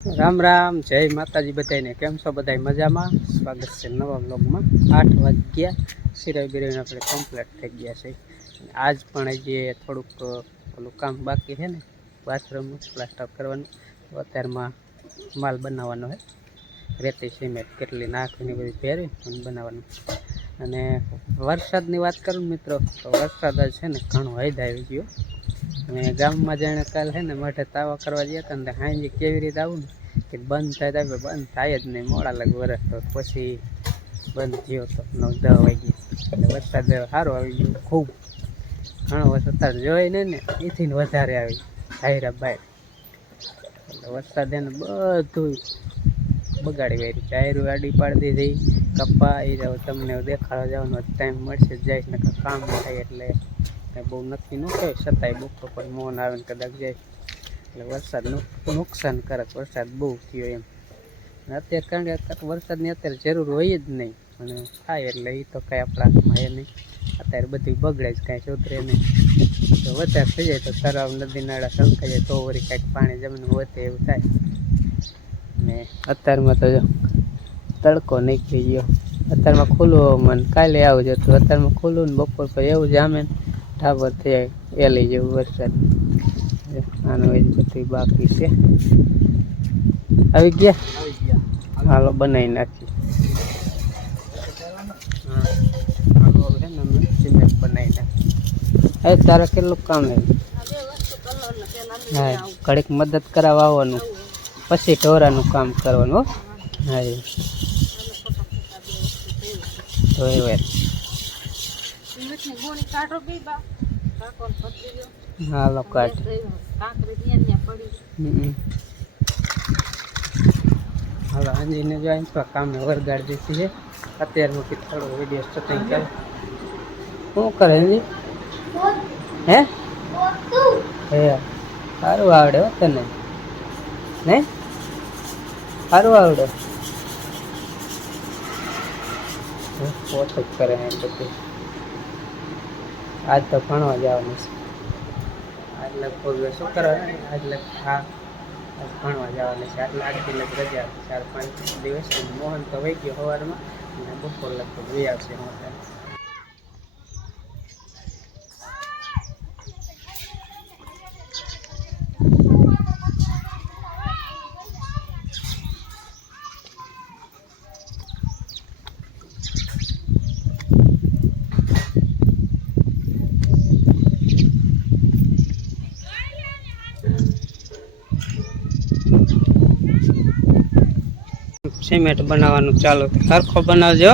રામ રામ, જય માતાજી બધાને. કેમ છો બધા? મજામાં? સ્વાગત છે નવા બ્લોગમાં. 8 વાગ્યા, સિરાઈ બિરાઈને આપણે કમ્પ્લીટ થઈ ગયા છે. આજ પણ હજી થોડુંક પેલું કામ બાકી છે ને, બાથરૂમનું પ્લાસ્ટર કરવાનું. અત્યારમાં માલ બનાવવાનો છે, રેતી સિમેન્ટ કેટલી નાખીને બધી પહેરી અને બનાવવાનું. અને વરસાદની વાત કરું મિત્રો, તો વરસાદ છે ને ઘણો હૈદ આવી ગયો. અને ગામમાં જાણે કાલ છે ને મોઢે તાવા કરવા ગયા હતા ને, હાંજે કેવી રીતે આવું ને કે બંધ થાય તો બંધ થાય જ નહીં. મોડા લગ વરસ તો પછી બંધ થયો તો 9-10 વાગ્યે. એટલે વરસાદ સારો આવી ગયો, ખૂબ ઘણો વરસાદ અત્યારે જોઈ ને એથી વધારે આવી ધાયરા બહાર. એટલે વરસાદ એને બધું બગાડી વાળી. ટાયરું આડી પાડી દીધી, કપ્પા એ જાવ તમને દેખાડવા જવાનો ટાઈમ મળશે જાય ને કામ થાય. એટલે કંઈ બહુ નક્કી ન કહે, છતાંય બુકો પર મોન આવે ને કદાચ જાય. એટલે વરસાદનું નુકસાનકારક વરસાદ બહુ થયો એમ. અને અત્યારે કારણ કે વરસાદની અત્યારે જરૂર હોય જ નહીં, અને થાય એટલે એ તો કાંઈ આપણા હાથમાં એ નહીં. અત્યારે બધું બગડે જ, કાંઈ સુધરે નહીં. તો વધારે થઈ જાય તો તળાવ નદી નાળા છલકાઈ જાય તો વળી કાંઈક પાણી જમીન વધે એવું થાય. ને અત્યારમાં તો જો તડકો નીકળી ગયો. અત્યારમાં ખુલ્લું મને કાલે આવું જતું, અત્યારમાં ખુલ્લું ને બપોર પછી એવું જામે ને ઠાબર થઈ એલી જેવું વરસાદ. આનું એ બધું બાકી છે. આવી ગયા, હાલો બનાવી નાખી. હાલો છે ને અમે સિમેન્ટ બનાવી નાખી. હવે તારે કેટલું કામ છે? હા, ઘડીક મદદ કરાવવા આવવાનું, પછી ઢોરાનું કામ કરવાનું. હા તો એ હાલો કાઢ. હાલો અંજીને જો તો કામે વરગાડી દીધી છે. અત્યારમાં કે થોડો વિડીયો શૂટિંગ કરે. શું કરે અંજી? હે સારું આવડે હો તને, નહીં સારું આવડે. પોતે જ કરે એમ બધું. આજ તો ભણવા જવાનું છે. આજ લગભગ શું કરે આજ હા આજ ભણવા જવાનું છે. આટલે આટલી રજા 4-5 દિવસ. મોહન તો વહી ગયો સવારમાં, અને બપોર લગભગ વહી આવશે. સિમેન્ટ બનાવવાનું ચાલુ. સરખો બનાવજો.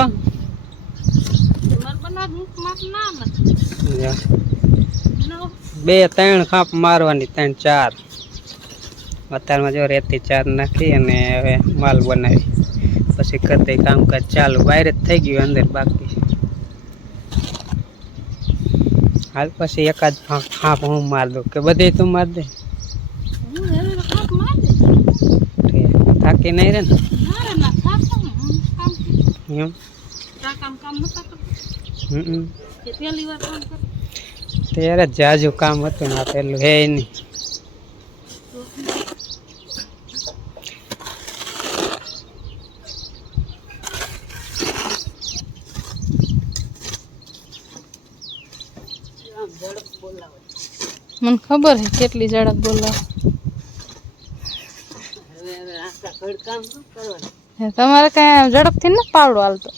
2-3 ખાપ મારવાની, 3-4. અત્યારમાં જો રેતી 4 નાખી અને હવે માલ બનાવી, પછી કરતે કામકાજ ચાલુ. બહાર જ થઈ ગયું, અંદર બાકી. હાલ પછી એકાદ ખાપ હું માર દઉં કે બધે તું માર દે? થાકી નહીં રે ને એમ? ત્યારે જાજુ કામ હતું ને પેલું હે નહીં. મને ખબર છે કેટલી ઝડપ બોલાવ. તમારે કઈ ઝડપથી ને પાવડો હાલતો?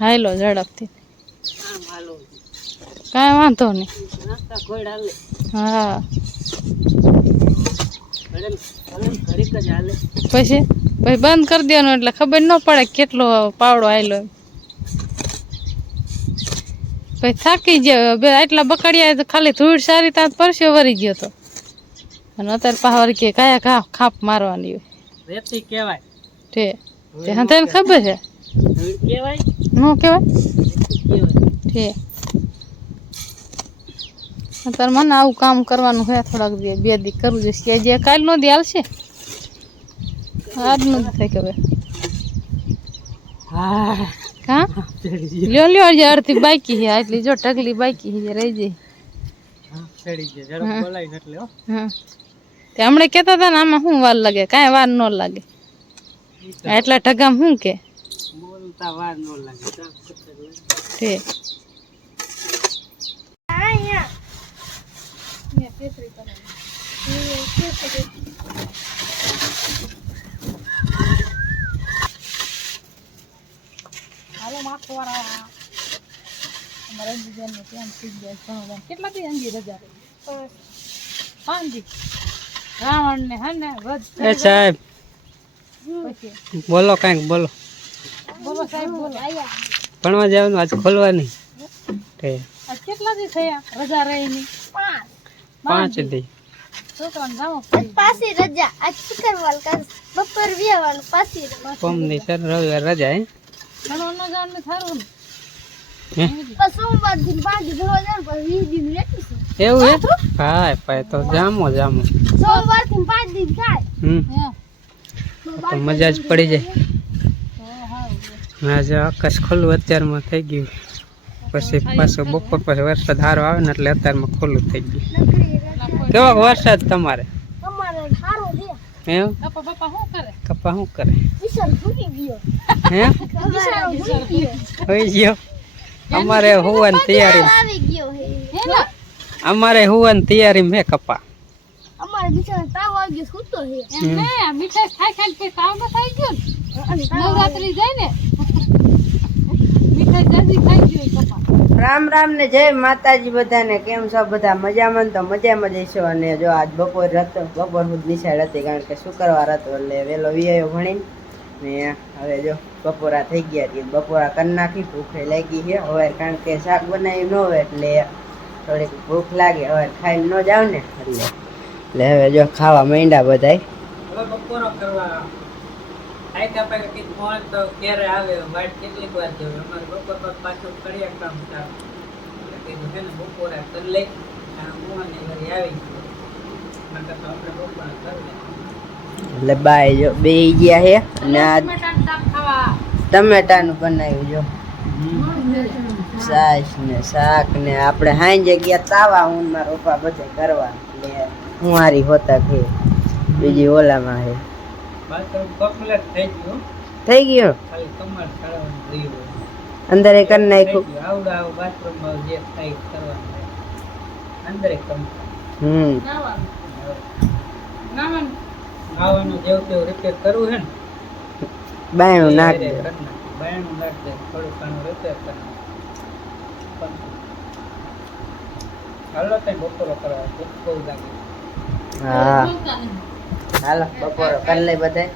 હાલો ઝડપથી, કાંઈ વાંધો નહીં. હા પછી બંધ કરી દેવાનું, એટલે ખબર ન પડે કેટલો પાવડો હાલ્યો. પછી થાકી ગયો. આટલા બકડિયા તો ખાલી ધૂળ સારી ત્યાં પરસ્યો વરી ગયો તો. અને અત્યારે પાવર કે કયા ખાપ મારવાની હોય રેતી કહેવાય. તે તને ખબર છે? કહેવાય ન કહેવાય ઠે. અત્યારે મને આવું કામ કરવાનું હોય થોડાક 2 દી કરવું જોઈએ. જે કાલ નો દી હાલશે, આજ નો દી થાય કે હા કા લ્યો જે અડધી બાકી છે. આટલી જો ટકલી બાકી છે, રહી જાય. ચડી ગયા ઝડપ બોલાય એટલે. હા તે હમણાં કહેતા હતા ને આમાં શું વાર લાગે, કાંઈ વાર ન લાગે. એટલા ઢગામ શું કે બોલતા વાર ન લાગે. ઠીક. હાલો માખો વાળા અમારા અંજીજાને ત્યાં થઈ જાય ઘણો. કેટલા દી અંજી રજા? 5 દી. રાવણ ને હે ને એ સાહેબ પછી બોલો કાંઈક બોલો. બોલો સાહેબ બોલો. ભણવા જવાનું આજ ખોલવાની. આજ કેટલા દી થયા રજા રહીની? 5 દી. છોકરાને જામો પાછી રજા આજ શુક્રવાર કાલ બપોર વેવાનું પાછી સોમની સર રવિવાર રજા હે. ઘણો ન જાણને થારું હે? સોમવાર થી 5 દી ભરવા જવાનું પછી 20 દી લેતી છે એવું હે? હા ભાઈ તો જામો. સોમવાર થી 5 દી થાય હે તો મજા જ પડી જાય. તો હારું. આજે આકાશ ખુલ્લું અત્યારમાં થઈ ગયું. પછી પાછો બપોર પછી વરસાદ સારો આવે ને એટલે અત્યારમાં ખુલ્લું થઈ ગયું. કેવો વરસાદ તમારે? અમારે સારો છે એમ? પપ્પા પપ્પા શું કરે? કપા શું કરે? વિશાલ ભૂલી ગયો હે? વિશાલ ભૂલી ગયો હોઈ ગયો. અમારે હોવાની તૈયારી. આવી ગયો હે હેલા અમારે હોવાની તૈયારી મેં કપા. અમારે વિશાલ તાવ આવી ગયો સૂતો હે એમ ને મીઠાઈ ખાઈ ખાઈ પછી તાવમાં થઈ ગયો ને. નવરાત્રી જાય ને મીઠાઈ જાજી ખાઈ ગયો પપ્પા. રામ રામ ને જય માતાજી બધાને. કેમ છો બધા? મજામાં? તો મજામાં જઈશું. અને જો આજ બપોર હતો, બપોર સુધી નિશાળ હતી કારણ કે શુક્રવાર હતો એટલે વહેલો વિયાયો ભણીને. ને હવે જો બપોરા થઈ ગયા હતી, બપોરા કરી નાખી. ભૂખે લાગી છે હવે કારણ કે શાક બનાવ્યું ન હોય એટલે થોડીક ભૂખ લાગે. હવે ખાઈને ન જાવ ને એટલે હવે જો ખાવા માંડ્યા બધાય. હવે બપોરો કરવા આયકા પાકે કીધું મોણ તો ક્યારે આવે વાટ કેટલીક વાર જોવે. અમારે બપોર પર પાછું કડિયા કામ ચાલુ એટલે કીધું છે ને બપોરા કરી લઈ. મોહનની ઘરે આવી ગયો નકર તો આપણે બપોરા કરી લઈએ. એટલે બાય જો બે ગયા છે અને આ ટમેટાનું શાક ખાવા. ટમેટાનું બનાવ્યું જો છાશ ને શાક ને આપણે હાંજે ગયા તાવા હું મારા પપ્પા બધે કરવા એટલે હું હારી હોતા કે બીજી ઓલામાં છે બાથરૂમ કમ્પ્લીટ થઈ ગયું. થઈ ગયો ખાલી કમર સાળવાનું રહ્યું. અંદર એ કરી નાખ્યું. આવડા આવું બાથરૂમમાં જે થાય કરવાનું થાય. અંદર કમ્પ્લીટ. નાવાનું નાવાનું ખાવાનું જેવું તેવું રિપેર કરવું છે ને બાયણું નાખ કરી દે. નાખી. બાયણું નાખ દે. થોડું ઘણું રિપેર કરી નાખી. હાલો ત્યાં બપોરો કરવા ભૂખ બહુ લાગે. હા હાલો બપોરો કરી લઈ બધાય.